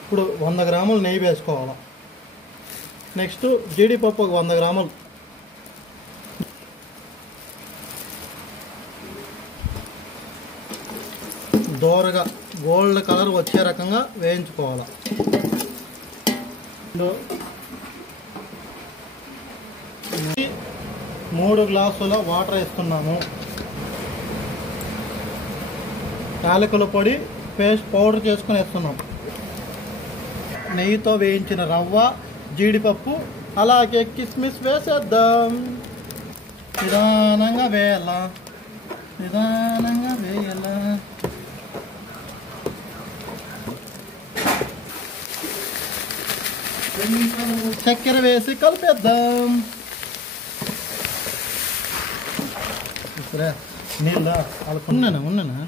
ఇప్పుడు 100 గ్రాములు నెయ్యి వేసుకోవాలి. నెక్స్ట్ జీడిపప్పు ఒక 100 గ్రాములు, దోరగా గోల్డ్ కలర్ వచ్చే రకంగా వేయించుకోవాలి. 3 గ్లాసుల వాటర్ వేస్తున్నాము. యాలకుల పొడి పేస్ట్ పౌడర్ చేసుకుని వేస్తున్నాం. నెయ్యితో వేయించిన రవ్వ, జీడిపప్పు, అలాగే కిస్మిస్ వేసేద్దాం. నిదానంగా వేయాలా, నిదానంగా వేయాలా. చక్కెర వేసి కలిపేద్దాం. నీళ్ళ ఉన్నానా